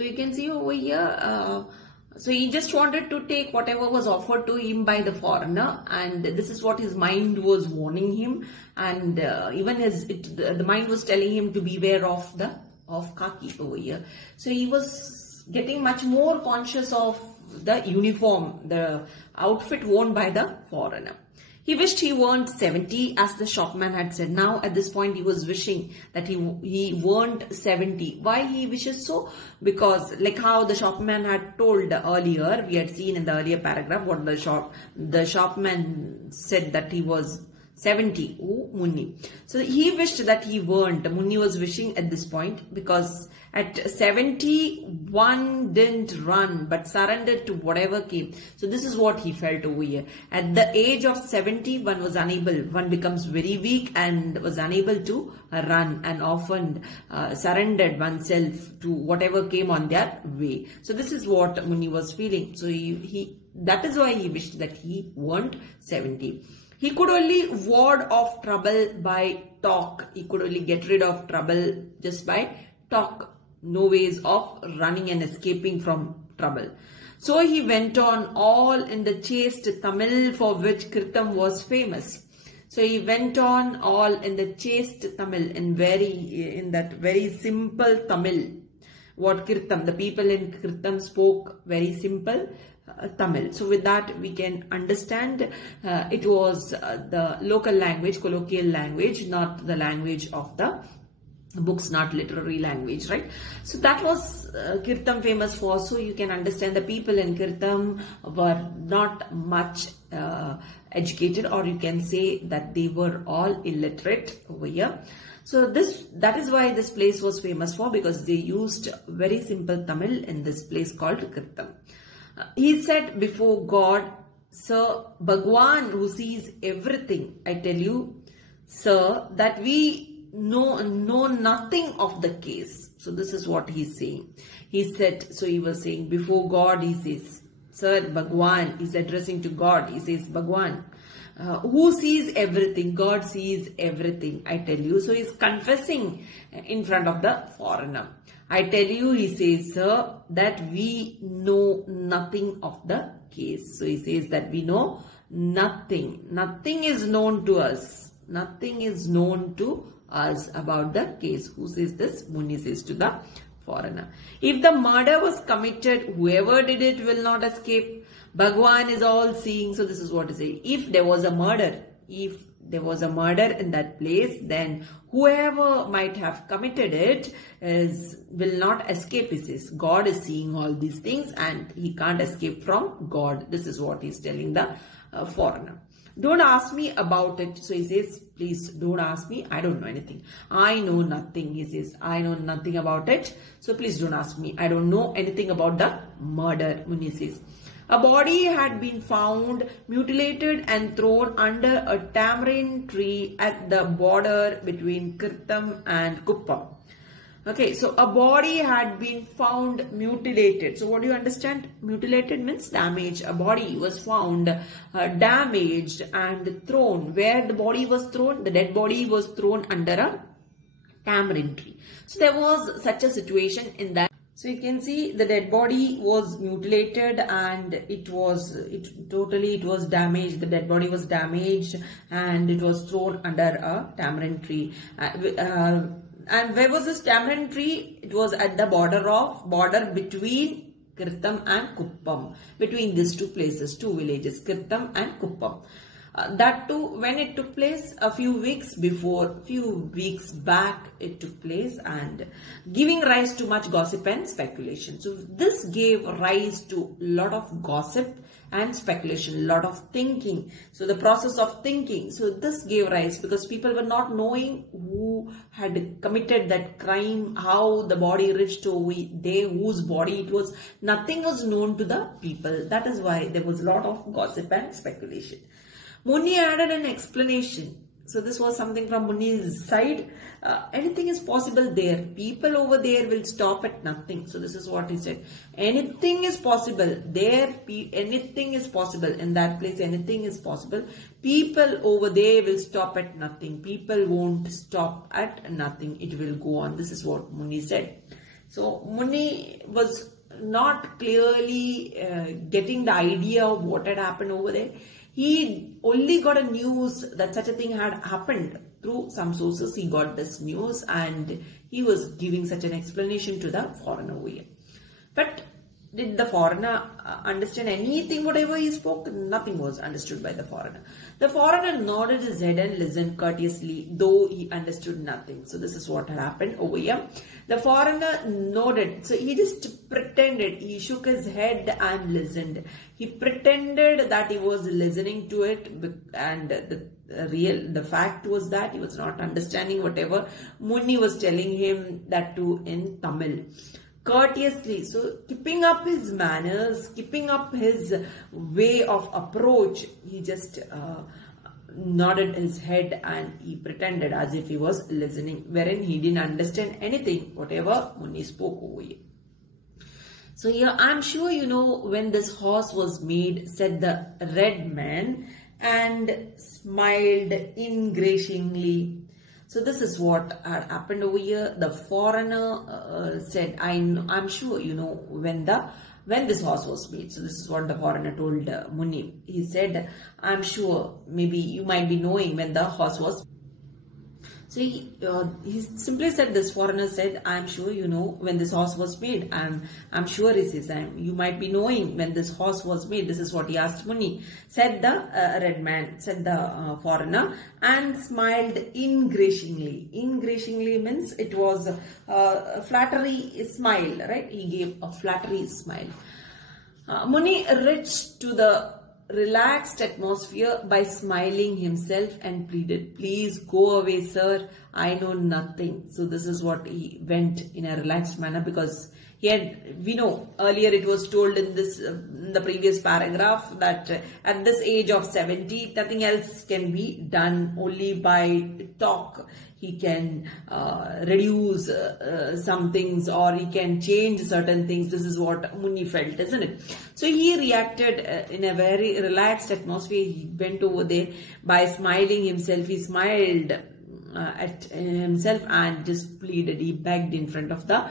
So you can see over here, so he just wanted to take whatever was offered to him by the foreigner, and this is what his mind was warning him, and even the mind was telling him to beware of khaki over here. So he was getting much more conscious of the uniform, the outfit worn by the foreigner. He wished he weren't 70, as the shopman had said. Now at this point he was wishing that he weren't 70. Why he wishes so? Because like how the shopman had told earlier, we had seen in the earlier paragraph what the shopman said that he was 70. Oh, Munni. So he wished that he weren't. Munni was wishing at this point, because at 70, one didn't run but surrendered to whatever came. So this is what he felt over here. At the age of 70, one was unable, one becomes very weak and was unable to run, and often surrendered oneself to whatever came on their way. So this is what Munni was feeling. So that is why he wished that he weren't 70. He could only ward off trouble by talk. He could only get rid of trouble just by talk. No ways of running and escaping from trouble. So he went on all in the chaste Tamil for which Kirtam was famous. So he went on all in the chaste Tamil, in that very simple Tamil. What Kirtam, the people in Kirtam spoke very simple Tamil. So with that we can understand it was the local language, colloquial language, not the language of the books, not literary language, right? So that was Kirtam famous for. So you can understand the people in Kirtam were not much educated, or you can say that they were all illiterate over here. So that is why this place was famous for, because they used very simple Tamil in this place called Kirtam. He said before God, "Sir, Bhagwan who sees everything, I tell you, sir, that we know nothing of the case." So this is what he's saying. He said, so he was saying before God, he says, "Sir, Bhagwan," he's addressing to God. He says, "Bhagwan, who sees everything, God sees everything, I tell you." So he's confessing in front of the foreigner. "I tell you," he says, "sir, that we know nothing of the case." So he says that we know nothing. Nothing is known to us. Nothing is known to us about the case. Who says this? Munni says to the foreigner. "If the murder was committed, whoever did it will not escape. Bhagwan is all seeing." So this is what he says. If there was a murder, in that place, then whoever might have committed it will not escape, he says. God is seeing all these things and he can't escape from God. This is what he's telling the foreigner. "Don't ask me about it." So he says, please don't ask me. I don't know anything. I know nothing. He says, I know nothing about it. So please don't ask me. I don't know anything about the murder. Munni says, "A body had been found mutilated and thrown under a tamarind tree at the border between Kirtam and Kuppam." Okay, so a body had been found mutilated. So what do you understand? Mutilated means damaged. A body was found damaged and thrown. Where the body was thrown? The dead body was thrown under a tamarind tree. So there was such a situation in that. So you can see the dead body was mutilated and it was damaged. The dead body was damaged and it was thrown under a tamarind tree. And where was this tamarind tree? It was at the border between Kirtam and Kuppam. Between these two places, two villages, Kirtam and Kuppam. That too, when it took place a few weeks back it took place, and giving rise to much gossip and speculation. So this gave rise to a lot of gossip and speculation, a lot of thinking. So the process of thinking. So this gave rise, because people were not knowing who had committed that crime, how the body reached to whose body it was. Nothing was known to the people. That is why there was a lot of gossip and speculation. Munni added an explanation. So this was something from Munni's side. Anything is possible there. People over there will stop at nothing. So this is what he said. Anything is possible. There, anything is possible. In that place, anything is possible. People over there will stop at nothing. People won't stop at nothing. It will go on. This is what Munni said. So Munni was not clearly getting the idea of what had happened over there. He only got a news that such a thing had happened through some sources. He got this news and he was giving such an explanation to the foreigner over here. But did the foreigner understand anything, whatever he spoke? Nothing was understood by the foreigner. The foreigner nodded his head and listened courteously, though he understood nothing. So this is what had happened over here. The foreigner nodded. So he just pretended. He shook his head and listened. He pretended that he was listening to it, and the fact was that he was not understanding whatever Munni was telling him, that too in Tamil. Courteously, so keeping up his manners, keeping up his way of approach, he just nodded his head and he pretended as if he was listening, wherein he didn't understand anything, whatever Munni spoke over here. So here, I'm sure you know when this horse was made, said the red man, and smiled ingratiatingly. So this is what had happened over here. The foreigner said, I'm sure you know when this horse was made. So this is what the foreigner told Munni. He said, I'm sure maybe you might be knowing when the horse was. So he simply said, this foreigner said, I'm sure you know when this horse was made. I'm sure, he says, you might be knowing when this horse was made. This is what he asked Munni. Said the red man, said the foreigner, and smiled ingratiatingly. Ingratiatingly means it was a flattery smile, right? He gave a flattery smile. Munni reached to the relaxed atmosphere by smiling himself and pleaded, please go away, sir. I know nothing. So this is what he went in a relaxed manner, because we know earlier it was told in the previous paragraph that at this age of 70, nothing else can be done, only by talk. He can reduce some things, or he can change certain things. This is what Munni felt, isn't it? So he reacted in a very relaxed atmosphere. He went over there by smiling himself. He smiled at himself and just pleaded. He begged in front of the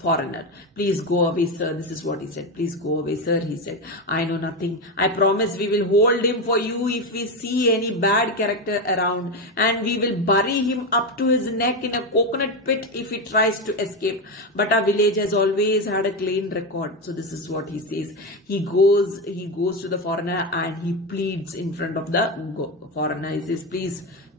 foreigner. Please go away, sir. This is what he said. Please go away, sir. He said, I know nothing. I promise we will hold him for you if we see any bad character around, and we will bury him up to his neck in a coconut pit if he tries to escape. But our village has always had a clean record. So this is what he says. He goes to the foreigner and he pleads in front of the foreigner. He says,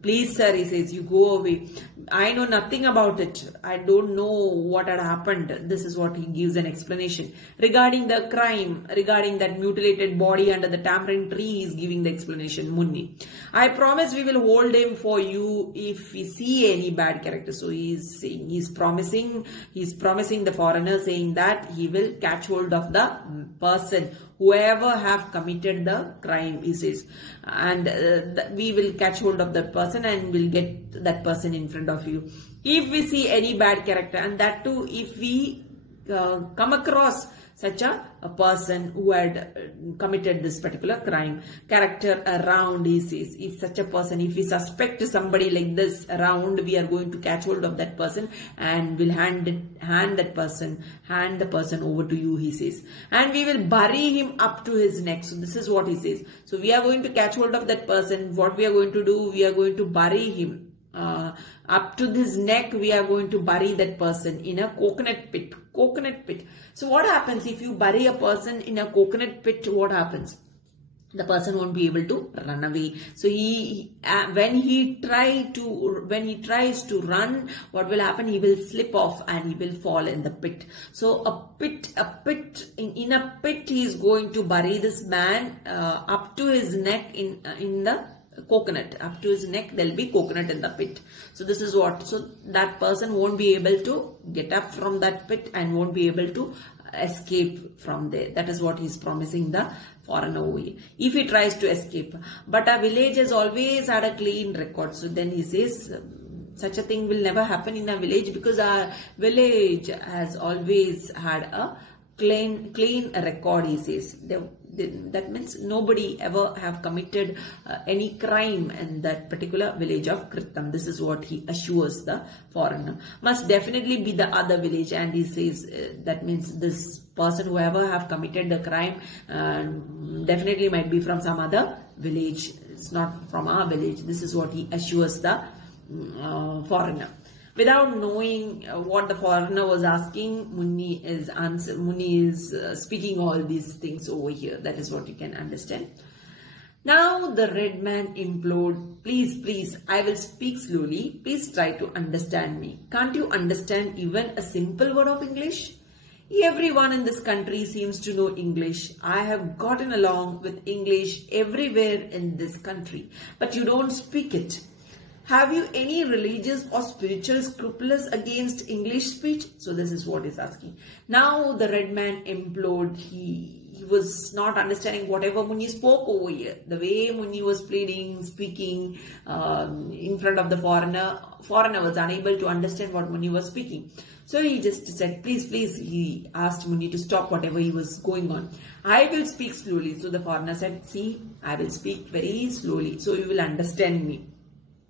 Please, sir, he says, you go away. I know nothing about it. I don't know what had happened. This is what he gives an explanation. Regarding the crime, regarding that mutilated body under the tamarind tree, he is giving the explanation, Munni. I promise we will hold him for you if we see any bad character. So he's promising the foreigner, saying that he will catch hold of the person, whoever have committed the crime, he says, and we will catch hold of that person and will get that person in front of you if we see any bad character, and that too if we come across such a person who had committed this particular crime. Character around, he says, if such a person, if we suspect somebody like this around, we are going to catch hold of that person and will hand the person over to you, he says, and we will bury him up to his neck. So this is what he says. So we are going to catch hold of that person. What we are going to do, we are going to bury him up to his neck. We are going to bury that person in a coconut pit. So what happens if you bury a person in a coconut pit? What happens? The person won't be able to run away. So when he tries to run, what will happen? He will slip off and he will fall in the pit. So in a pit, he is going to bury this man up to his neck in the coconut. Up to his neck, there will be coconut in the pit. So this is what, so that person won't be able to get up from that pit and won't be able to escape from there. That is what he's promising the foreigner away if he tries to escape. But our village has always had a clean record. So then he says, such a thing will never happen in our village, because our village has always had a clean record, he says. That means nobody ever have committed any crime in that particular village of Kritam. This is what he assures the foreigner. Must definitely be the other village, and he says that means this person whoever have committed the crime definitely might be from some other village. It's not from our village. This is what he assures the foreigner. Without knowing what the foreigner was asking, Munni is speaking all these things over here. That is what you can understand. Now the red man implored, please, I will speak slowly. Please try to understand me. Can't you understand even a simple word of English? Everyone in this country seems to know English. I have gotten along with English everywhere in this country, but you don't speak it. Have you any religious or spiritual scruples against English speech? So this is what he's asking. Now the red man implored. He was not understanding whatever Munni spoke over here. The way Munni was pleading, speaking in front of the foreigner was unable to understand what Munni was speaking. So he just said, please, he asked Munni to stop whatever he was going on. I will speak slowly. So the foreigner said, see, I will speak very slowly, so you will understand me.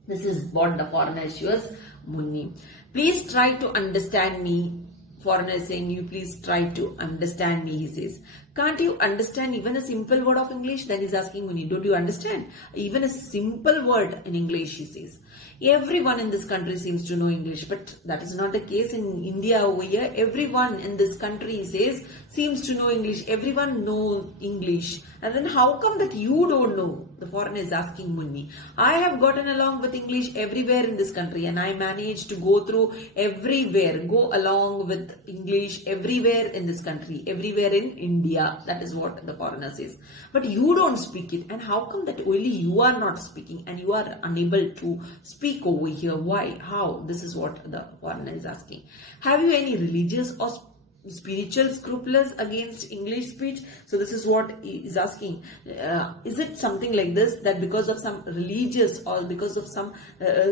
This is what the foreigner assures Munni. Please try to understand me. Foreigner is saying, you please try to understand me, he says. Can't you understand even a simple word of English? Then he's asking Munni, don't you understand? Even a simple word in English, he says. Everyone in this country seems to know English, but that is not the case in India over here. Everyone in this country, he says, seems to know English. Everyone knows English. And then how come that you don't know? The foreigner is asking Munni. I have gotten along with English everywhere in this country, and I managed to go through everywhere, go along with English everywhere in this country, everywhere in India. That is what the foreigner says. But you don't speak it, and how come that only you are not speaking and you are unable to speak over here? Why? How? This is what the foreigner is asking. Have you any religious or spiritual scruples against English speech? So this is what he is asking. Is it something like this, that because of some religious or because of some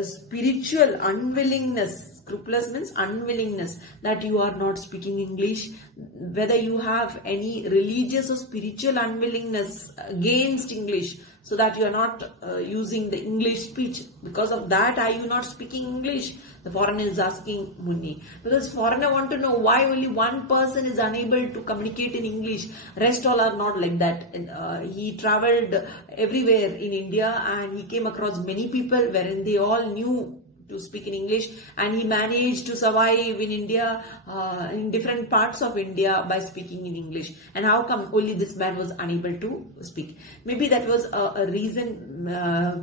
spiritual unwillingness, scrupulous means unwillingness, that you are not speaking English? Whether you have any religious or spiritual unwillingness against English, so that you are not using the English speech, because of that are you not speaking English? The foreigner is asking Munni, because foreigner want to know why only one person is unable to communicate in English, rest all are not like that. He travelled everywhere in India and he came across many people wherein they all knew to speak in English, and he managed to survive in India, in different parts of India, by speaking in English. And how come only this man was unable to speak? Maybe that was a reason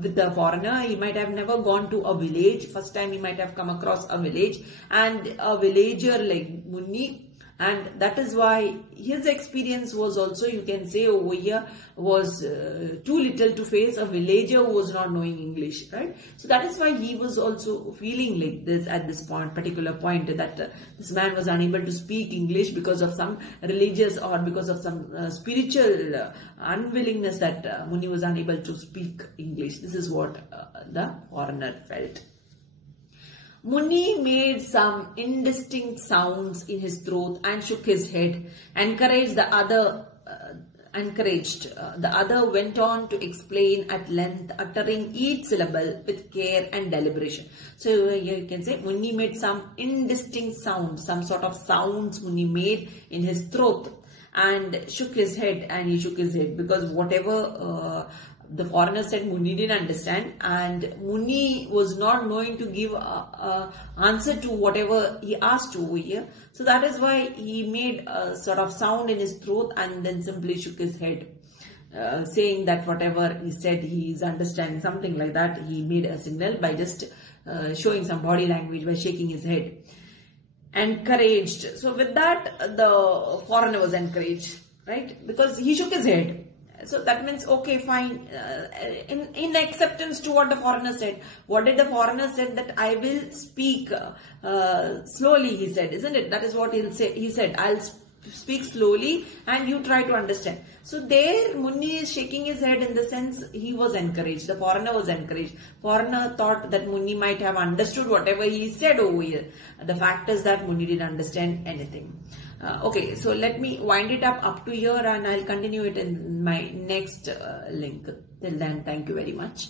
with the foreigner. He might have never gone to a village. First time he might have come across a village, and a villager like Munni, and that is why his experience was also, you can say over here, was too little to face a villager who was not knowing English, right? So that is why he was also feeling like this at this particular point, that this man was unable to speak English because of some religious or because of some spiritual unwillingness, that Munni was unable to speak English. This is what the foreigner felt. Munni made some indistinct sounds in his throat and shook his head. Encouraged, the other went on to explain at length, uttering each syllable with care and deliberation. So here you can say Munni made some indistinct sounds, some sort of sounds Munni made in his throat and shook his head, and he shook his head because whatever the foreigner said, Munni didn't understand, and Munni was not knowing to give a answer to whatever he asked over here. So that is why he made a sort of sound in his throat and then simply shook his head, saying that whatever he said he is understanding, something like that. He made a signal by just showing some body language by shaking his head. Encouraged. So with that, the foreigner was encouraged, right? Because he shook his head. So that means, okay, fine, in acceptance to what the foreigner said. What did the foreigner said? That I will speak slowly, he said, isn't it? That is what he'll say. He said, I'll speak slowly and you try to understand. So there Munni is shaking his head in the sense he was encouraged. The foreigner was encouraged. Foreigner thought that Munni might have understood whatever he said over here. The fact is that Munni didn't understand anything. Okay, so let me wind it up to here, and I'll continue it in my next link. Till then, thank you very much.